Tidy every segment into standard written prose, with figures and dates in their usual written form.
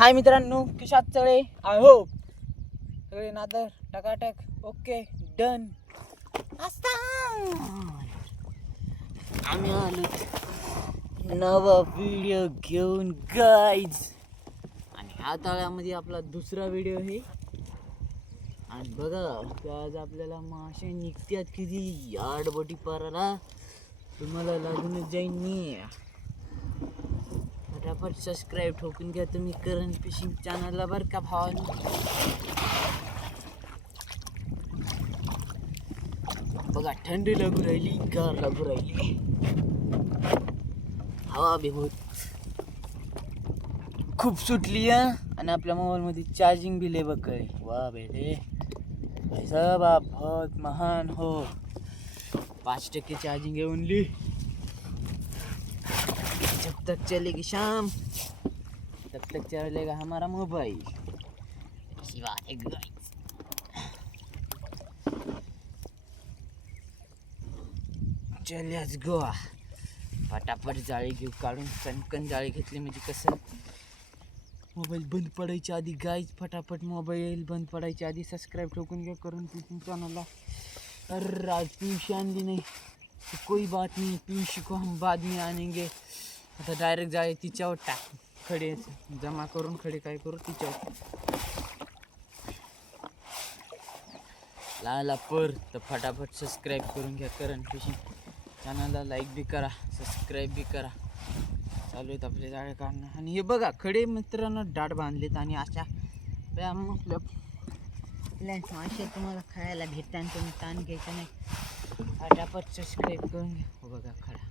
हाय मित्रांनो, किशात चळे. I hope सगळे नादर टकाटक okay done आम्ही आलो नवा व्हिडिओ घेऊन गाईज. आणि ह्या तळ्यामध्ये आपला दुसरा व्हिडिओ आहे. आणि बघा आज आपल्याला मासे निघतात किती आडबोटी पाराला, तुम्हाला लागूनच जाईन मी. फटाफट सबस्क्राईब ठोकून घ्या तुम्ही करण फिशिंग चॅनलला बरं का भावांनो. बघा थंडी लागू राहिली, गार लागू राहिली, हवा बी खूप सुटली आहे. आणि आपल्या मोबाईलमध्ये चार्जिंग बी ले बघ आहे. वा बेटे भाई साहब आप बहुत महान हो. 5% चार्जिंग है ओनली. जब तक चलेगी शाम तब तक चलेगा हमारा मोबाइल. ऐसी बात है गाइस. चल लेट्स गो. फटाफट जाळी घेऊ काढून. चणकन जाळी घेतली म्हणजे कसं मोबाईल बंद पडायच्या आधी गाइस, फटाफट मोबाईल बंद पडायच्या आधी सबस्क्राईब ठोकून घ्या करून फिशिंग चॅनलला. अरे आज पियुषी आणली नाही तो कोई बात नहीं, पियुषी को हम बाद में आनेंगे. आता डायरेक्ट जाळे तिच्यावर टाक, खडे जमा करून खडे काय करू तिच्यावर लाला पर. तर फटाफट सबस्क्राईब करून घ्या करण फिशिंग चॅनलला, लाईक बी करा, सबस्क्राईब बी करा. चालू आहेत आपले जाळे काढणं. आणि हे बघा खडे मित्रांनो डाट बांधलेत आणि अशा आपल्या मासे तुम्हाला खायला भेटतात. तुम्ही ताण घ्यायचं नाही, फटाफट सबस्क्राईब करून घ्या. हो बघा खडा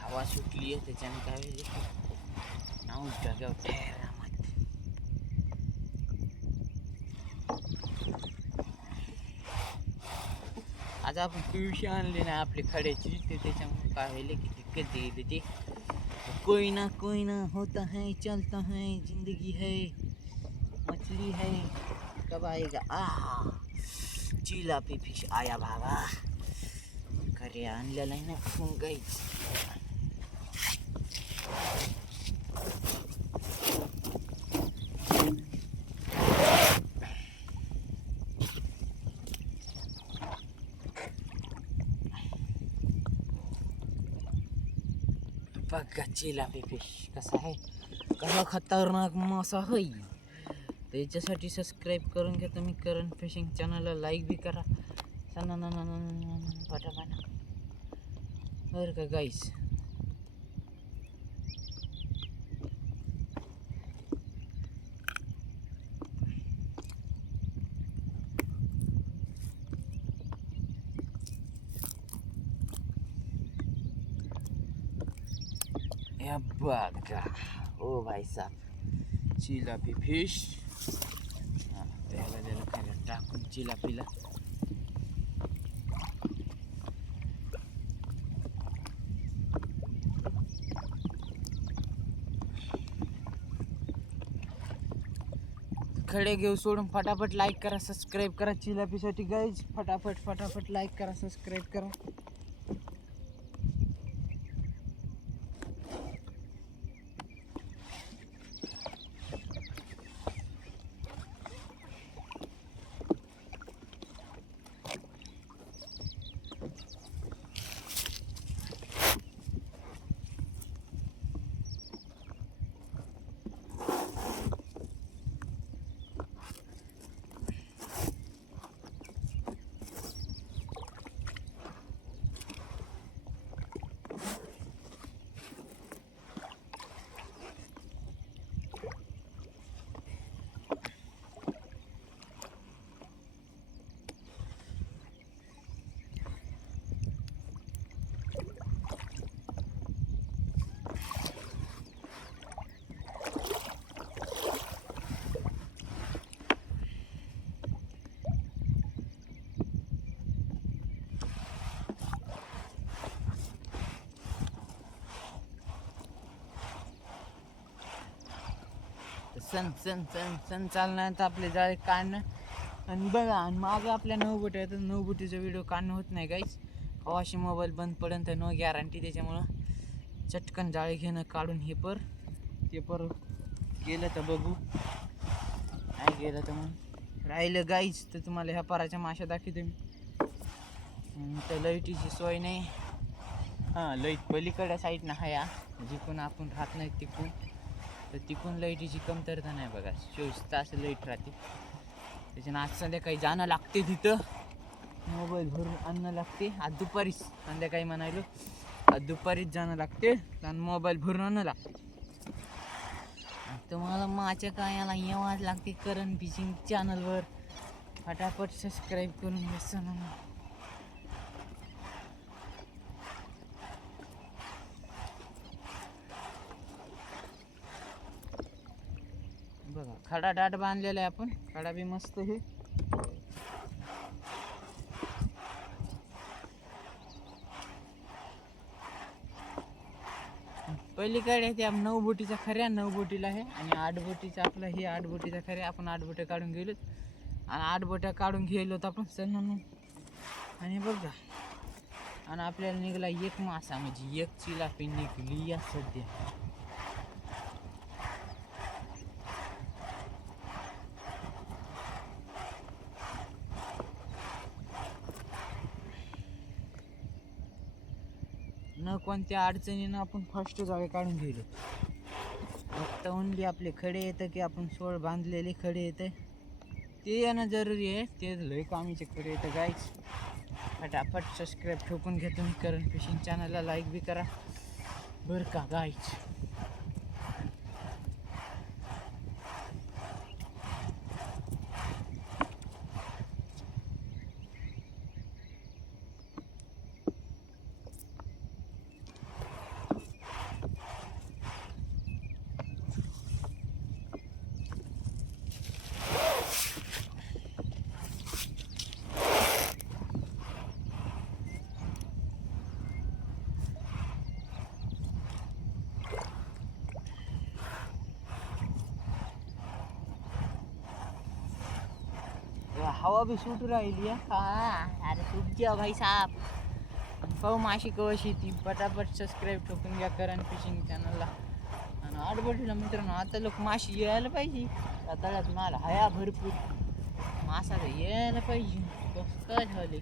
हवा सुटली आहे त्याच्याने काय होईल नाव जाग्यावर ठेरा मत. आज आपण पिवशी आणली ना आपली खड्याची, ते त्याच्यामुळे काय होईल की दिक्कत येईल. ते कोई ना होता है चलता है जिंदगी है मछली है कब आएगा. चिलापी फिश आया बाबा. खरे आणलेला आहे ना गाईच. बघा चिलापी फिश कसा आहे, कसा खतरनाक मासा आहे. त्याच्यासाठी सबस्क्राईब करून घ्या तुम्ही करण फिशिंग चॅनलला, लाईक बी करा पटापट बरं का गाईस. बघा ओ भाई साहब चिलापी फिश. त्याला खरं टाकून चिलापीला खडे घेऊ सोडून फटाफट लाईक करा, सबस्क्राईब करा चिलापीसाठी गाईज. फटाफट लाईक करा, सबस्क्राईब करा. सन सन सन सन चालणार तर आपले जाळे काढणं. आणि बघा, आणि मागं आपल्या 9 बोटी आहेत, 9 बोटीचा व्हिडिओ काढणं होत नाही गाईस. अशी मोबाईल बंद पडेल तर नो गॅरंटी. त्याच्यामुळं चटकन जाळे घेणं काढून हे ते गेलं तर बघू, नाही गेलं तर मग राहिलं गाईच. तर तुम्हाला ह्या पाराच्या माशा दाखवते मी. तर लाईटीची सोय नाही. हां, लाईट पलीकडल्या साईडनं आहे या, जिकून आपण राहत नाही तिकून. तर तिकून लाईटीची कमतरता नाही बघा. 24 तास लाईट राहते. त्याच्यानं आज संध्याकाळी जाणं लागते तिथं, मोबाईल भरून आणणं लागते. आज दुपारीच, संध्याकाळी म्हणायलो आज दुपारीच जाणं लागते आणि मोबाईल भरून आणणं लागते. तुम्हाला माझ्या कायाला येवाच लागते करण फिशिंग चॅनलवर. फटाफट सबस्क्राईब करून बसा ना. बघा, खडा डाट बांधलेला आहे आपण. खडा बी मस्त हे. पलीकडे त्या 9 बोटीचा खऱ्या 9 बोटीला आहे आणि 8 बोटीचा आपला हे 8 बोटीचा खऱ्या. आपण 8 बोट्या काढून गेलो आणि 8 बोट्या काढून गेलो तर आपण सण. आणि बघा, आणि आपल्याला निघाला एक मासा, म्हणजे एक चिलापी निघली या सध्या. न कोणत्या अडचणीनं आपण फर्स्ट जाळे काढून गेलो. फक्त ओनली आपले खडे येतं की आपण सोळ बांधलेले खडे येतं ते येणं जरुरी आहे. ते लय कामीचे खडे येतं गाईच. फटाफट सबस्क्राईब ठोकून घ्या तुम्ही करण फिशिंग चॅनलला. लाईक बी करा बरं का गाईच. हवा भी सुट राहिली आहे. अरे सुट द्या भाई साहेब. पाहू माशी कवशी ती. पटापट सबस्क्राईब ठोकून घ्या करण फिशिंग चॅनलला. आणि 8 बोटीला मित्रांनो, आता लोक माशी यायला पाहिजे. तळ्यात माल हया भरपूर, मासा तर यायला पाहिजे. कसं काय झाले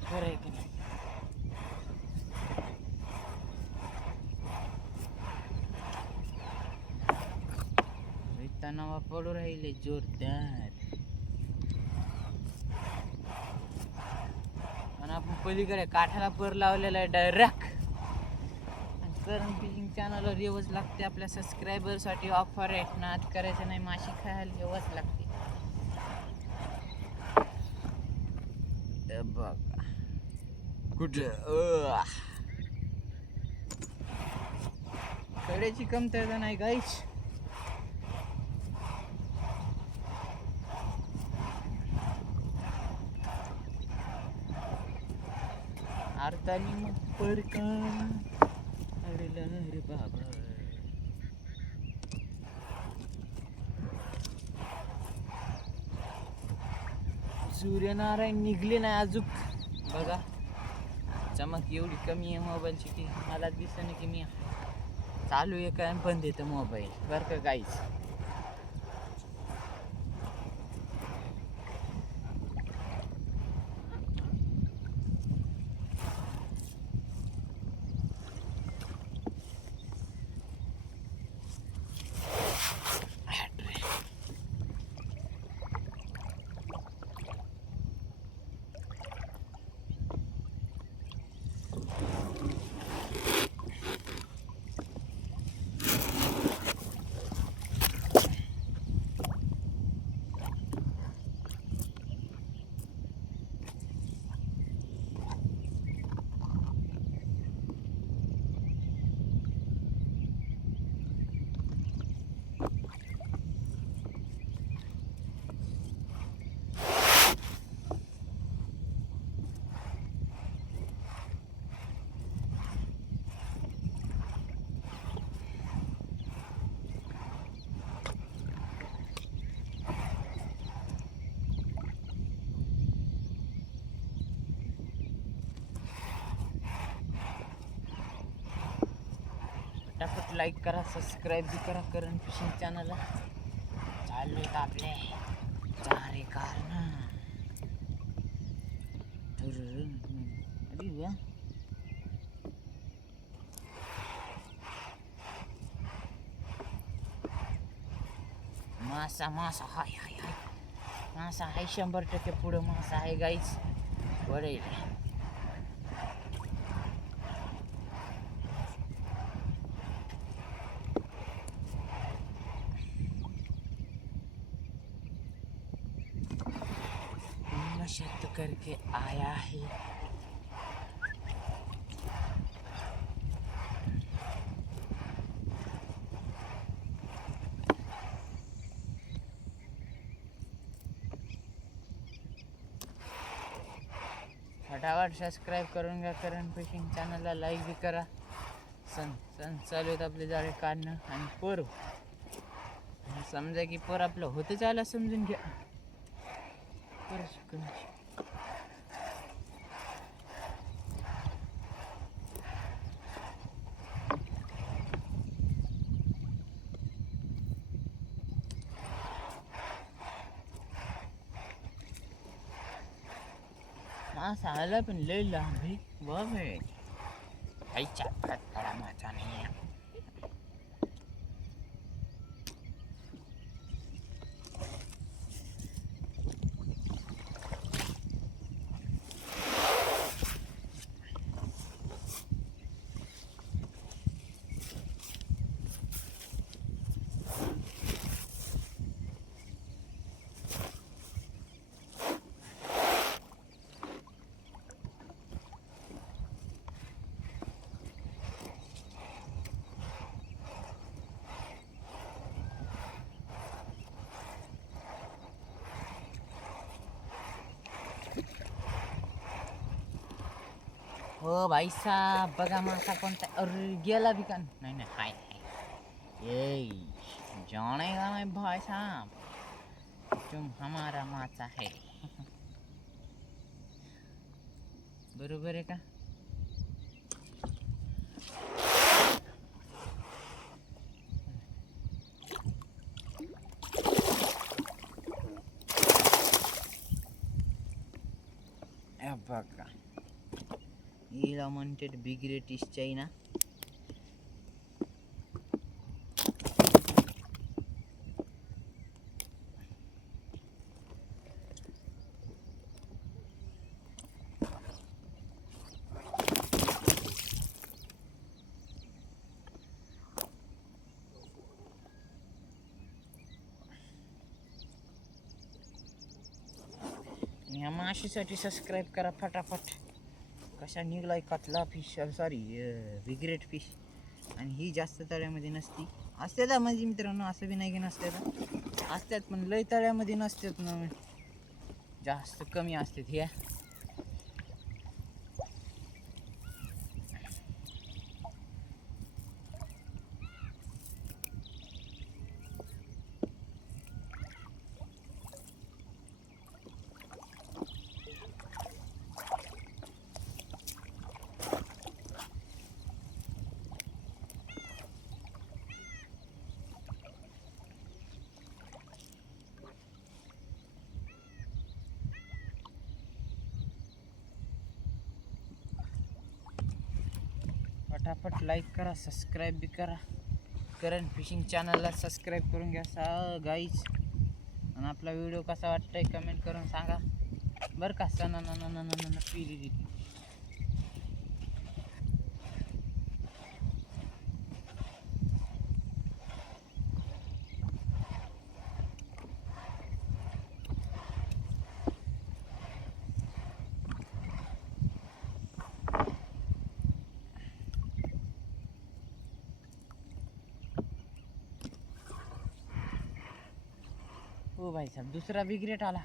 खरं आहे की नाही. तणावा पडू राहिले जोरदार. आणि आपण पलीकडे काठाला पर लावलेला आहे डायरेक्ट. करण फिशिंग चॅनलवर येवच लागते. आपल्या सबस्क्रायबरसाठी ऑफर आहे. नाद करायचं नाही, माशी खायला येवच लागते. बघा कुठं कड्याची कमतरता नाही गाईच. अर्थानी मग पर का अडला रे बाबा. सूर्यनारायण निघले नाही अजून. बघा, चमक एवढी कमी आहे मोबाईलची की मला दिसतं की मी चालू आहे काय बंद येतं मोबाईल. बरं का गाईच. लाईक करा, सबस्क्राईब बी करा करण फिशिंग चॅनलला. चालू आहेत आपले चारे कारण. अरे वा, मासा मासा हाय हाय हाय, मासा आहे 100% पुढं मासा आहे गाईच. वडेल नशा करके आया है. फटाफट सबस्क्राईब करून घ्या करण फिशिंग चॅनलला, लाईक बी करा. सण चालू आहेत आपले जाळे काढणं. आणि पोर समजा की पोर आपलं होतं चाला समजून घ्या. मासा आला पण लय लांब आहे बाबे. आईच्या खडा मासा नाही आहे. हो भाई साहब, बघा मासा कोणता. अरे गेला बी का नाही. नाही हाय हाय, ये जानेगा नहीं भाई साहब, तुम हमारा मासा है. बरोबर आहे का. बघा हिला म्हणतात बिग रेटिश चायना. ह्या माशीसाठी सबस्क्राईब करा फटाफट. कशा निघलाय कतला फिश, सॉरी बिग्रेट फिश. आणि ही जास्त तळ्यामध्ये नसती. असतात म्हणजे मित्रांनो, असं बी नाही की नसतात, असतात पण लय तळ्यामध्ये नसतात ना, जास्त कमी असतात ह्या. फटाफट लाईक करा, सबस्क्राईब बी करा. करण फिशिंग चॅनलला सबस्क्राईब करून घ्या गाईज. आणि आपला व्हिडिओ कसा वाटतंय कमेंट करून सांगा बरं का. पिरी हो भाई साहब, दुसरा बिग्रेट आला.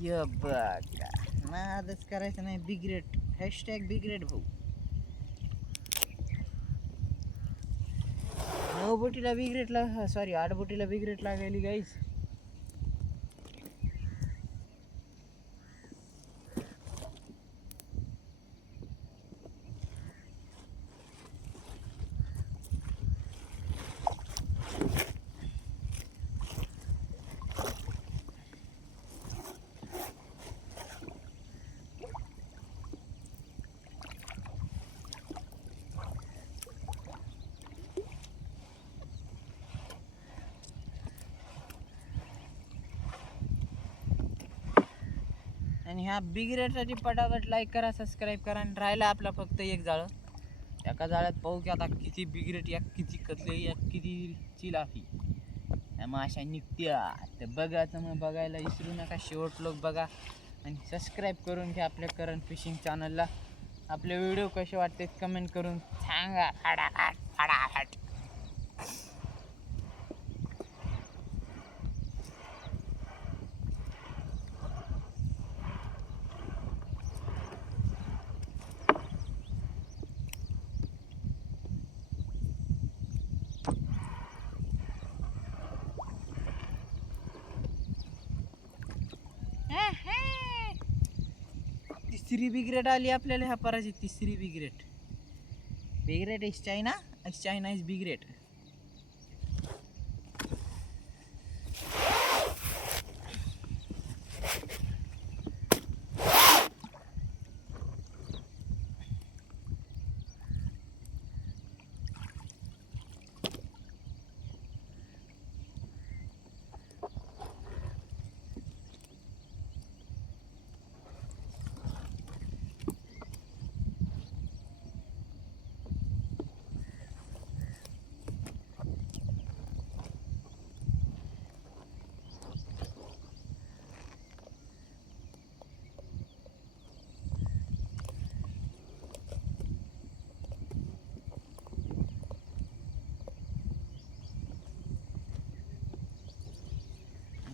ये बघा, नादच करायचं नाही. बिग्रेट हॅशटॅग बिग्रेट भाऊ. नऊ बोटीला बिग्रेटला, सॉरी 8 बोटीला बिग्रेट लागायली गाईस. आणि ह्या बिग रेटसाठी पटापट लाईक करा, सबस्क्राईब करा. आणि राहिलं आपला फक्त एक जाळं. एका जाळ्यात पाहू की आता किती बिग रेट, या किती कतले, या किती चिलाफी या माशा निघत्या. तर बघायचं मग, बघायला विसरू नका. शेवट लोक बघा आणि सबस्क्राईब करून घ्या आपल्या करण फिशिंग चॅनलला. आपले व्हिडिओ कसे वाटते कमेंट करून सांगा. फटाफट फटाफट. तिसरी बिग्रेट आली आपल्याला ह्या पराची. तिसरी बिग्रेट. बिग्रेट इज चायना, चायना इज बिग्रेट.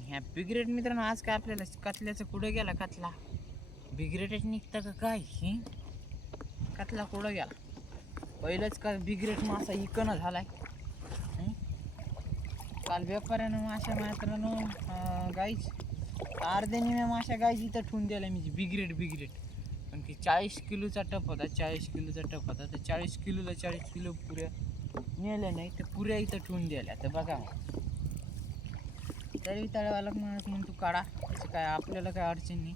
ह्या बिग्रेट मित्रांनो, आज काय आपल्याला कतल्याचं कुठं गेला कतला? बिग्रेटच निघतं का काय? कतला कुठं गेला? पहिलंच का बिग्रेट मासा इकणं झालाय. काल व्यापाऱ्यानं माशा मित्रांनो गाईच अर्ध्याने मी माशा गाईच इथं ठेवून द्यायला म्हणजे बिग्रेट. पण की 40 किलोचा टप होता. 40 किलोचा टप होता. तर 40 किलोला 40 किलो पुऱ्या नेल्या नाही, तर पुऱ्या इथं ठेवून द्यायला. तर बघा तरी तळवाला म्हणतो काढा, त्याचं काय आपल्याला काय अडचण नाही.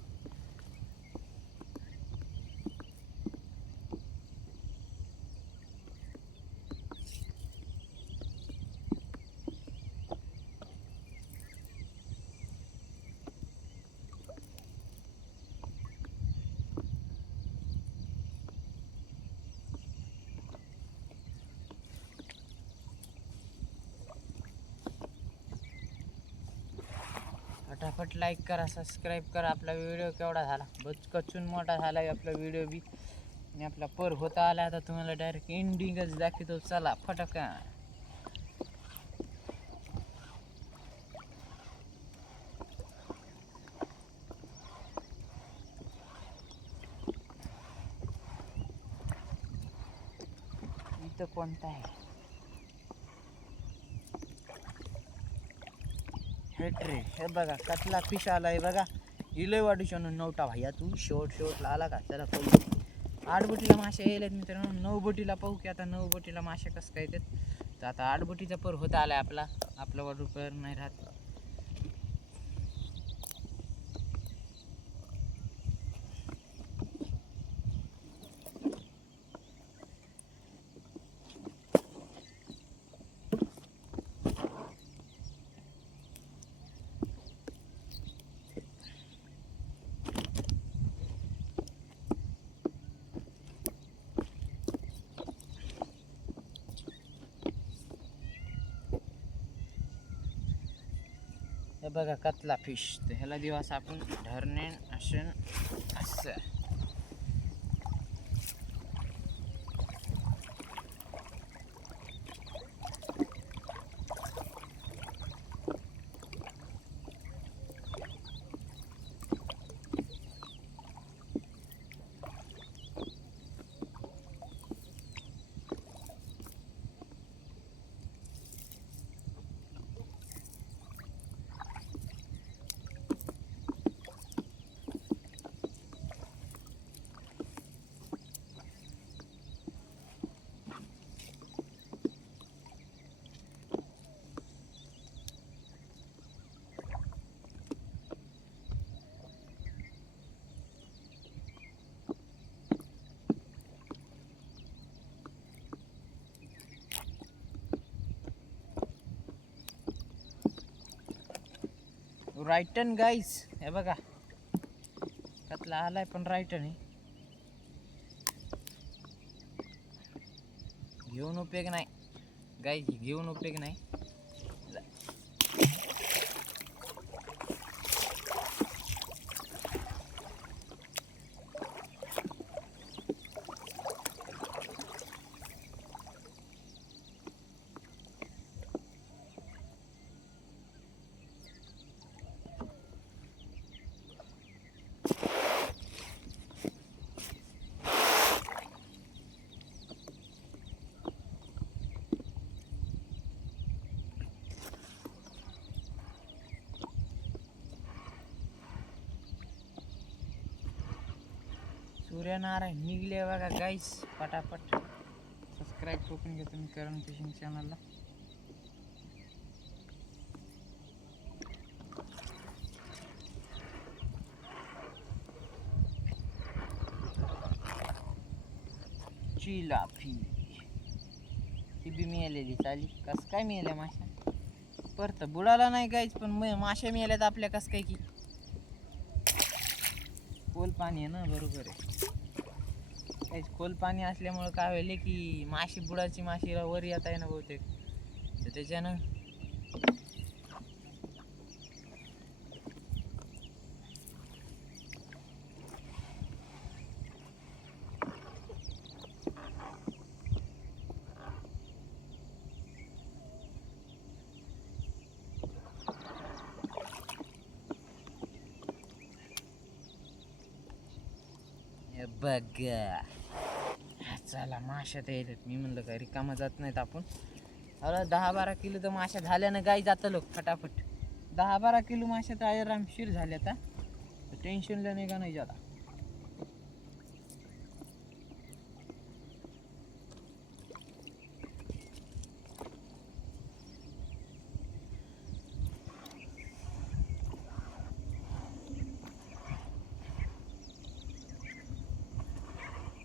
फटाफट लाईक करा, सबस्क्राईब करा. आपला व्हिडिओ केवढा झाला, बचकचून मोठा झाला आपला व्हिडिओ बी. आणि आपला पर होता आला. आता तुम्हाला डायरेक्ट एंडिंगच दाखवतो. चला फटाका. इथं कोणता आहे? हे बघा कतला फिश आलाय बघा. इलय वाढून नवटा भाया तू. शेवटला आला का? चला पाहू. 8 बोटीला मासे येलेत मित्रांनो. 9 बोटीला पाहू की आता 9 बोटीला मासे कसं काय येतात. तर आता 8 बोटीचा पर होता आलाय आपला वाढू पर नाही राहत. हे बघा कतला फिश. तर ह्याला दिवस आपण धरणे असन असं. राईटन गाईस. हे बघा कतला आलाय पण राईट नाही. घेऊन उपयोग नाही गाईज, घेऊन उपयोग नाही. सूर्यनारायण निघले बघा गाईस पटापट. सबस्क्राईब करून घ्या तुम्ही करण फिशिंग चॅनलला. चिलाफी ती बी मिळालेली चाली. कस काय मिळाल्या माशा? परत बुडाला नाही गाईच, पण माशा मिळाल्यात आपल्या. कस काय की खोल पाणी आहे ना, बरोबर आहे. काहीच खोल पाणी असल्यामुळे काय व्हायले की माशी बुडाची माशी वर येत आहे ना बहुतेक, तर त्याच्यानं बघा. चला माशा तर येतात. मी म्हणलं काय रिकामा जात नाहीत आपण. अरे 10-12 किलो तर माशा झाल्या ना गाई. जातं लोक फटाफट. 10-12 किलो माशा तर आरामशीर झाल्यात. टेन्शनला नाही का नाही जाता.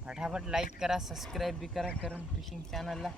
फटाफट लाईक करा, सबस्क्राईब बी करा करण फिशिंग चॅनलला.